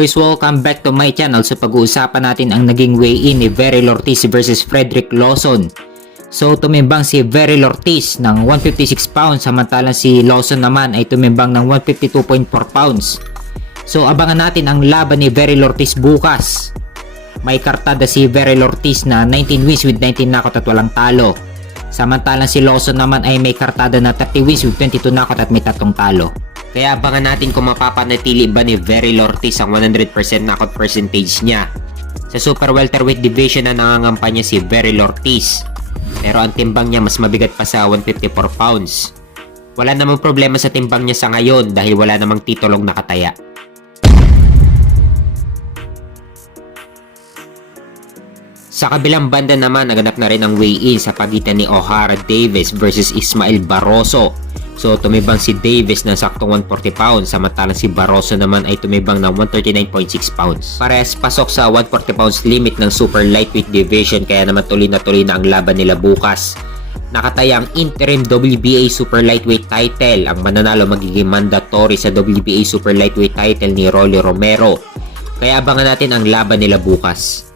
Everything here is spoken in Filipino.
guys? Welcome back to my channel. So pag-uusapan natin ang naging weigh-in ni Veril Ortiz versus Frederick Lawson. So tumimbang si Veril Ortiz ng 156 pounds samantalang si Lawson naman ay tumimbang ng 152.4 pounds. So abangan natin ang laban ni Veril Ortiz bukas. May kartada si Veril Ortiz na 19 wins with 19 knockout at walang talo. Samantalang si Lawson naman ay may kartada na 30 wins with 22 knockout at may 3 talo. Kaya abangan natin kung mapapanatili ba ni Veril Ortiz ang 100% knockout percentage niya. Sa super welterweight division na nangangampanya si Veril Ortiz. Pero ang timbang niya mas mabigat pa sa 154 pounds. Wala namang problema sa timbang niya sa ngayon dahil wala namang titulong nakataya. Sa kabilang banda naman, naganap na rin ang weigh-in sa pagitan ni Ohara Davies versus Ismael Barroso. So tumibang si Davies ng saktong 140 pounds samantalang si Barroso naman ay tumibang ng 139.6 pounds. Parehas pasok sa 140 pounds limit ng super lightweight division kaya naman tuloy na ang laban nila bukas. Nakataya ang interim WBA super lightweight title. Ang mananalo magiging mandatory sa WBA super lightweight title ni Rolly Romero. Kaya abangan natin ang laban nila bukas.